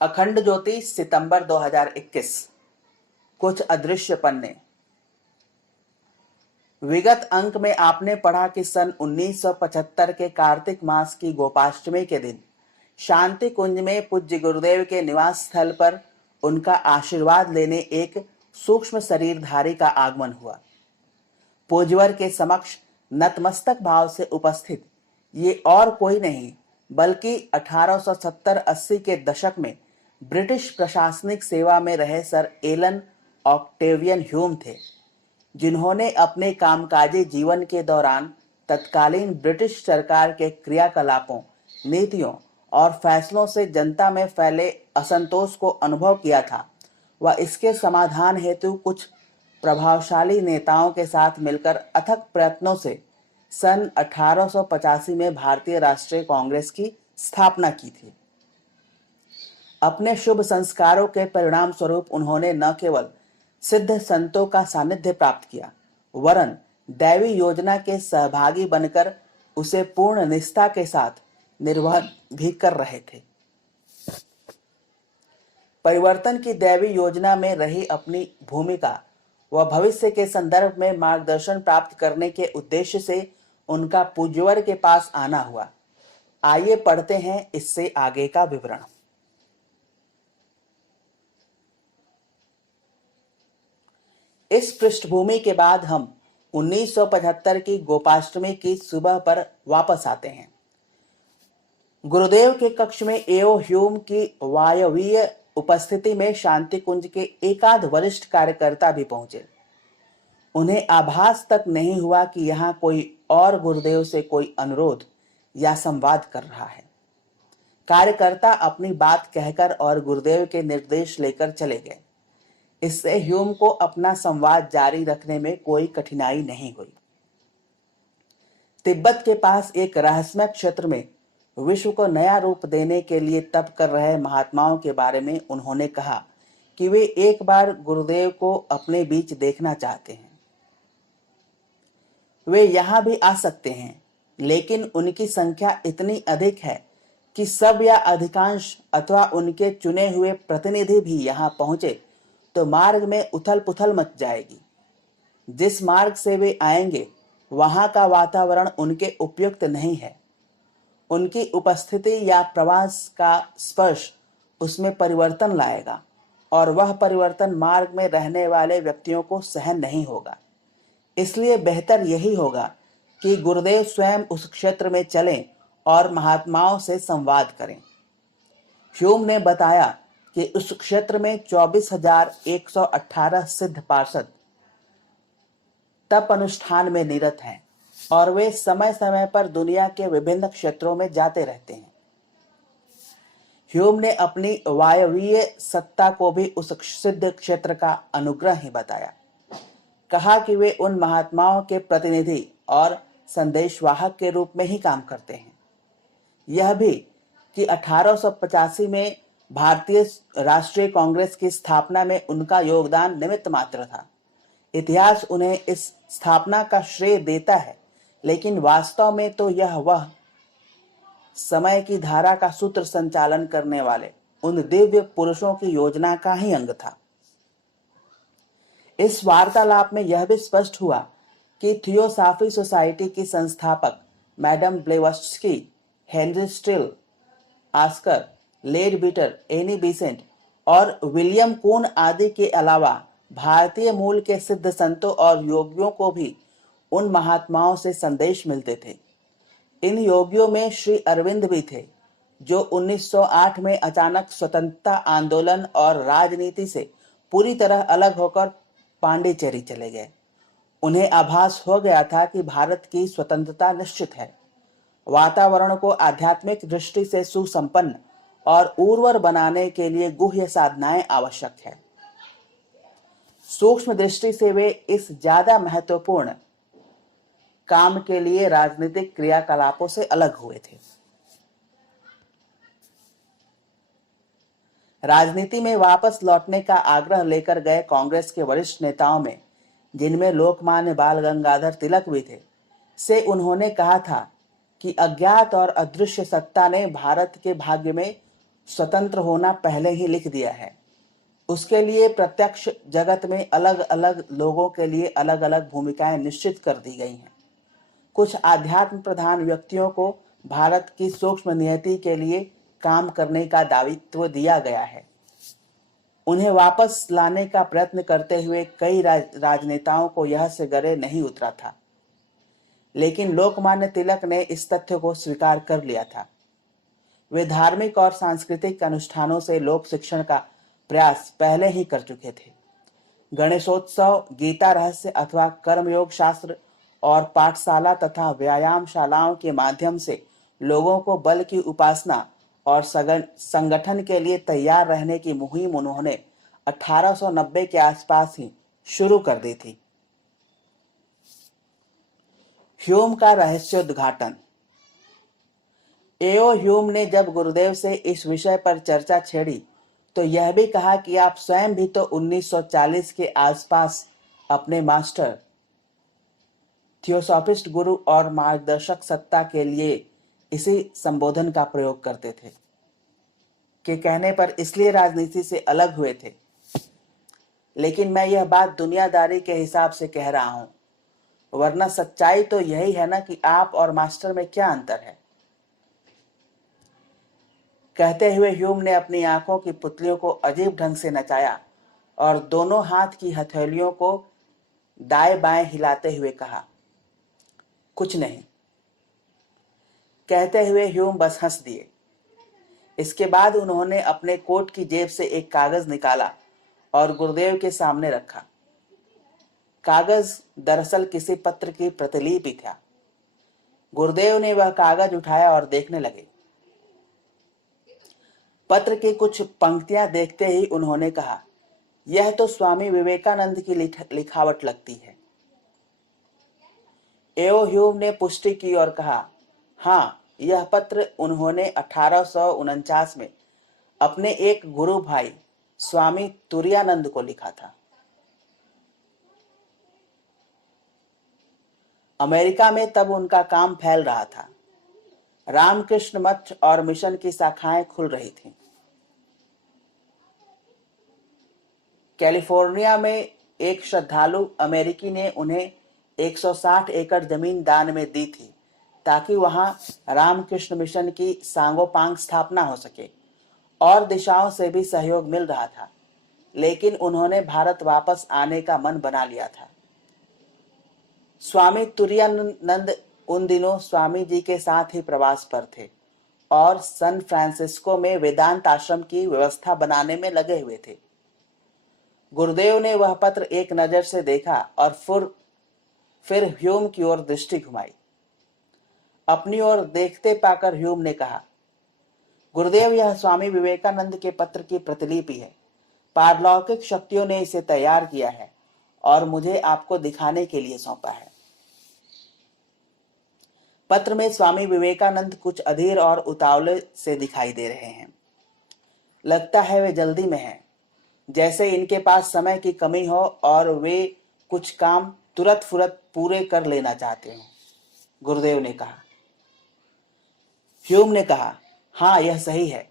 अखंड ज्योति सितंबर 2021। कुछ अदृश्य पन्ने। विगत अंक में आपने पढ़ा कि सन 1975 के कार्तिक मास की गोपाष्टमी के दिन शांति कुंज में पूज्य गुरुदेव के निवास स्थल पर उनका आशीर्वाद लेने एक सूक्ष्म शरीरधारी का आगमन हुआ। पूज्यवर के समक्ष नतमस्तक भाव से उपस्थित ये और कोई नहीं बल्कि 1870-80 के दशक में ब्रिटिश प्रशासनिक सेवा में रहे सर एलन ऑक्टेवियन ह्यूम थे, जिन्होंने अपने कामकाजी जीवन के दौरान तत्कालीन ब्रिटिश सरकार के क्रियाकलापों, नीतियों और फैसलों से जनता में फैले असंतोष को अनुभव किया था व इसके समाधान हेतु कुछ प्रभावशाली नेताओं के साथ मिलकर अथक प्रयत्नों से सन 1885 में भारतीय राष्ट्रीय कांग्रेस की स्थापना की थी। अपने शुभ संस्कारों के परिणाम स्वरूप उन्होंने न केवल सिद्ध संतों का सानिध्य प्राप्त किया, वरन दैवी योजना के सहभागी बनकर उसे पूर्ण निष्ठा के साथ निर्वहन भी कर रहे थे। परिवर्तन की दैवी योजना में रही अपनी भूमिका व भविष्य के संदर्भ में मार्गदर्शन प्राप्त करने के उद्देश्य से उनका पूज्यवर के पास आना हुआ। आइए पढ़ते हैं इससे आगे का विवरण। इस पृष्ठभूमि के बाद हम 1975 की गोपाष्टमी की सुबह पर वापस आते हैं। गुरुदेव के कक्ष में एओ ह्यूम की वायवीय उपस्थिति में शांति कुंज के एकाध वरिष्ठ कार्यकर्ता भी पहुंचे। उन्हें आभास तक नहीं हुआ कि यहाँ कोई और गुरुदेव से कोई अनुरोध या संवाद कर रहा है। कार्यकर्ता अपनी बात कहकर और गुरुदेव के निर्देश लेकर चले गए। इससे ह्यूम को अपना संवाद जारी रखने में कोई कठिनाई नहीं हुई। तिब्बत के पास एक रहस्यमय क्षेत्र में विश्व को नया रूप देने के लिए तप कर रहे महात्माओं के बारे में उन्होंने कहा कि वे एक बार गुरुदेव को अपने बीच देखना चाहते हैं। वे यहाँ भी आ सकते हैं, लेकिन उनकी संख्या इतनी अधिक है कि सब या अधिकांश अथवा उनके चुने हुए प्रतिनिधि भी यहाँ पहुंचे तो मार्ग में उथल पुथल मच जाएगी। जिस मार्ग से वे आएंगे वहां का वातावरण उनके उपयुक्त नहीं है। उनकी उपस्थिति या प्रवास का स्पर्श उसमें परिवर्तन लाएगा और वह परिवर्तन मार्ग में रहने वाले व्यक्तियों को सहन नहीं होगा। इसलिए बेहतर यही होगा कि गुरुदेव स्वयं उस क्षेत्र में चलें और महात्माओं से संवाद करें। ह्यूम ने बताया कि उस क्षेत्र में 24,118 सिद्ध पार्षद तप अनुष्ठान में निरत हैं और वे समय समय पर दुनिया के विभिन्न क्षेत्रों में जाते रहते हैं। ह्यूम ने अपनी वायवीय सत्ता को भी उस सिद्ध क्षेत्र का अनुग्रह ही बताया। कहा कि वे उन महात्माओं के प्रतिनिधि और संदेशवाहक के रूप में ही काम करते हैं। यह भी कि 1885 में भारतीय राष्ट्रीय कांग्रेस की स्थापना में उनका योगदान निमित्त मात्र था। इतिहास उन्हें इस स्थापना का श्रेय देता है, लेकिन वास्तव में तो यह वह समय की धारा का सूत्र संचालन करने वाले उन दिव्य पुरुषों की योजना का ही अंग था। इस वार्तालाप में यह भी स्पष्ट हुआ कि थियोसॉफी सोसाइटी की संस्थापक madam Blavatsky, Henry Steel, Oscar Leadbeater, Annie Besant और विलियम कून आदि के अलावा भारतीय मूल के सिद्ध संतों और योगियों को भी उन महात्माओं से संदेश मिलते थे। इन योगियों में श्री अरविंद भी थे, जो 1908 में अचानक स्वतंत्रता आंदोलन और राजनीति से पूरी तरह अलग होकर पांडिचेरी चले गए। उन्हें आभास हो गया था कि भारत की स्वतंत्रता निश्चित है। वातावरण को आध्यात्मिक दृष्टि से सुसंपन्न और उर्वर बनाने के लिए गुह्य साधनाएं आवश्यक है। सूक्ष्म दृष्टि से वे इस ज्यादा महत्वपूर्ण काम के लिए राजनीतिक क्रियाकलापों से अलग हुए थे। राजनीति में वापस लौटने का आग्रह लेकर गए कांग्रेस के वरिष्ठ नेताओं में, जिनमें लोकमान्य बाल गंगाधर तिलक भी थे, से उन्होंने कहा था कि अज्ञात और अदृश्य सत्ता ने भारत के भाग्य में स्वतंत्र होना पहले ही लिख दिया है। उसके लिए प्रत्यक्ष जगत में अलग अलग लोगों के लिए अलग अलग भूमिकाएं निश्चित कर दी गई हैं। कुछ आध्यात्म प्रधान व्यक्तियों को भारत की सूक्ष्म नियति के लिए काम करने का दायित्व दिया गया है। उन्हें वापस लाने का प्रयत्न करते हुए कई राजनेताओं को यह से गले नहीं उतरा था, लेकिन लोकमान्य तिलक ने इस तथ्य को स्वीकार कर लिया था। वे धार्मिक और सांस्कृतिक अनुष्ठानों से लोक शिक्षण का प्रयास पहले ही कर चुके थे। गणेशोत्सव, गीता रहस्य अथवा कर्मयोग शास्त्र और पाठशाला तथा व्यायामशालाओं के माध्यम से लोगों को बल की उपासना और संगठन के लिए तैयार रहने की मुहिम उन्होंने 1890 के आसपास ही शुरू कर दी थी। ह्यूम का रहस्योद्घाटन। एओ ह्यूम ने जब गुरुदेव से इस विषय पर चर्चा छेड़ी तो यह भी कहा कि आप स्वयं भी तो 1940 के आसपास अपने मास्टर, थियोसॉफिस्ट गुरु और मार्गदर्शक सत्ता के लिए इसी संबोधन का प्रयोग करते थे के कहने पर इसलिए राजनीति से अलग हुए थे। लेकिन मैं यह बात दुनियादारी के हिसाब से कह रहा हूं, वरना सच्चाई तो यही है ना कि आप और मास्टर में क्या अंतर है। कहते हुए ह्यूम ने अपनी आंखों की पुतलियों को अजीब ढंग से नचाया और दोनों हाथ की हथेलियों को दाएं बाएं हिलाते हुए कहा, कुछ नहीं। कहते हुए ह्यूम बस हंस दिए। इसके बाद उन्होंने अपने कोट की जेब से एक कागज निकाला और गुरुदेव के सामने रखा। कागज दरअसल किसी पत्र की प्रतिलिपि था। गुरुदेव ने वह कागज उठाया और देखने लगे। पत्र की कुछ पंक्तियां देखते ही उन्होंने कहा, यह तो स्वामी विवेकानंद की लिखावट लगती है। एओ ह्यूम ने पुष्टि की और कहा, हाँ, यह पत्र उन्होंने 1849 में अपने एक गुरु भाई स्वामी तुरायानंद को लिखा था। अमेरिका में तब उनका काम फैल रहा था। रामकृष्ण मठ और मिशन की शाखाएं खुल रही थीं। कैलिफोर्निया में एक श्रद्धालु अमेरिकी ने उन्हें 160 एकड़ जमीन दान में दी थी ताकि वहां रामकृष्ण मिशन की सांगोपांग स्थापना हो सके और दिशाओं से भी सहयोग मिल रहा था। लेकिन उन्होंने भारत वापस आने का मन बना लिया था। स्वामी तुरायानंद उन दिनों स्वामी जी के साथ ही प्रवास पर थे और सैन फ्रांसिस्को में वेदांत आश्रम की व्यवस्था बनाने में लगे हुए थे। गुरुदेव ने वह पत्र एक नजर से देखा और फिर ह्यूम की ओर दृष्टि घुमाई। अपनी ओर देखते पाकर ह्यूम ने कहा, गुरुदेव, यह स्वामी विवेकानंद के पत्र की प्रतिलिपि है। पारलौकिक शक्तियों ने इसे तैयार किया है और मुझे आपको दिखाने के लिए सौंपा है। पत्र में स्वामी विवेकानंद कुछ अधीर और उतावले से दिखाई दे रहे हैं। लगता है वे जल्दी में हैं, जैसे इनके पास समय की कमी हो और वे कुछ काम तुरंत फुरत पूरे कर लेना चाहते हो, गुरुदेव ने कहा। ह्यूम ने कहा, हाँ, यह सही है।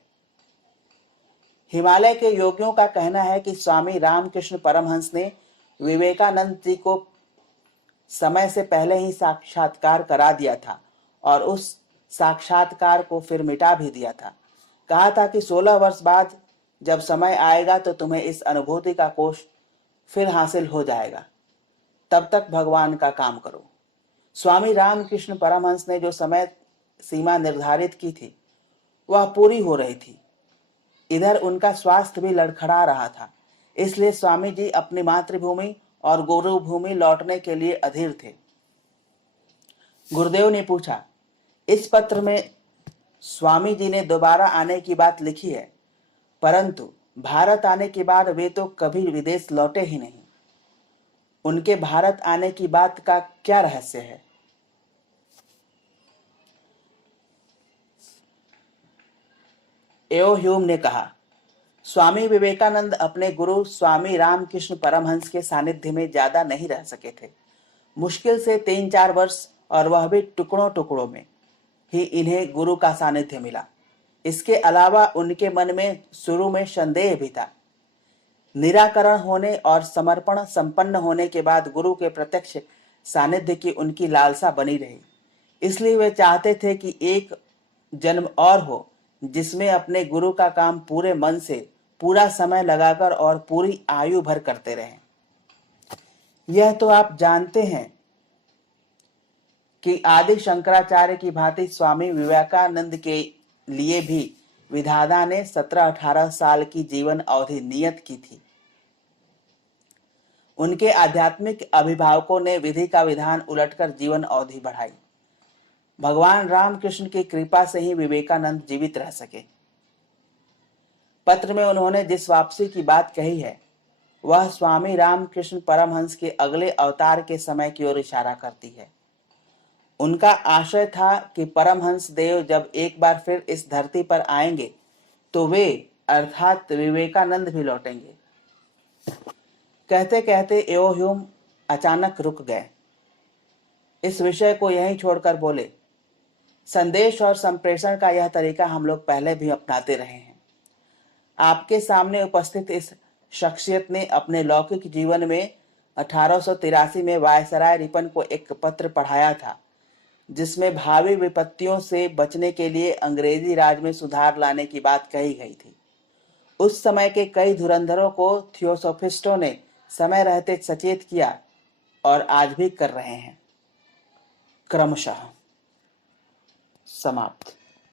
हिमालय के योगियों का कहना है कि स्वामी रामकृष्ण परमहंस ने विवेकानंद जी को समय से पहले ही साक्षात्कार करा दिया था और उस साक्षात्कार को फिर मिटा भी दिया था। कहा था कि 16 वर्ष बाद जब समय आएगा तो तुम्हें इस अनुभूति का कोष फिर हासिल हो जाएगा। तब तक भगवान का काम करो। स्वामी रामकृष्ण परमहंस ने जो समय सीमा निर्धारित की थी वह पूरी हो रही थी। इधर उनका स्वास्थ्य भी लड़खड़ा रहा था, इसलिए स्वामी जी अपनी मातृभूमि और गुरु भूमि लौटने के लिए अधीर थे। गुरुदेव ने पूछा, इस पत्र में स्वामी जी ने दोबारा आने की बात लिखी है, परंतु भारत आने के बाद वे तो कभी विदेश लौटे ही नहीं। उनके भारत आने की बात का क्या रहस्य है? एओ ह्यूम ने कहा, स्वामी विवेकानंद अपने गुरु स्वामी रामकृष्ण परमहंस के सानिध्य में ज्यादा नहीं रह सके थे। मुश्किल से 3-4 वर्ष, और वह भी टुकड़ों टुकड़ों में ही इन्हें गुरु का सानिध्य मिला। इसके अलावा उनके मन में शुरू में संदेह भी था। निराकरण होने और समर्पण संपन्न होने के बाद गुरु के प्रत्यक्ष सानिध्य की उनकी लालसा बनी रही। इसलिए वे चाहते थे कि एक जन्म और हो जिसमें अपने गुरु का काम पूरे मन से, पूरा समय लगाकर और पूरी आयु भर करते रहें। यह तो आप जानते हैं कि आदि शंकराचार्य की भांति स्वामी विवेकानंद के लिए भी विधाता ने 17-18 साल की जीवन अवधि नियत की थी। उनके आध्यात्मिक अभिभावकों ने विधि का विधान उलटकर जीवन अवधि बढ़ाई। भगवान रामकृष्ण की कृपा से ही विवेकानंद जीवित रह सके। पत्र में उन्होंने जिस वापसी की बात कही है वह स्वामी रामकृष्ण परमहंस के अगले अवतार के समय की ओर इशारा करती है। उनका आशय था कि परमहंस देव जब एक बार फिर इस धरती पर आएंगे तो वे अर्थात विवेकानंद भी लौटेंगे। कहते कहते एओ ह्यूम अचानक रुक गए। इस विषय को यहीं छोड़कर बोले, संदेश और संप्रेषण का यह तरीका हम लोग पहले भी अपनाते रहे हैं। आपके सामने उपस्थित इस शख्सियत ने अपने लौकिक जीवन में 1883 में वायसराय रिपन को एक पत्र पढ़ाया था जिसमें भावी विपत्तियों से बचने के लिए अंग्रेजी राज में सुधार लाने की बात कही गई थी। उस समय के कई धुरंधरों को थियोसोफिस्टों ने समय रहते सचेत किया और आज भी कर रहे हैं। क्रमशः समाप्त।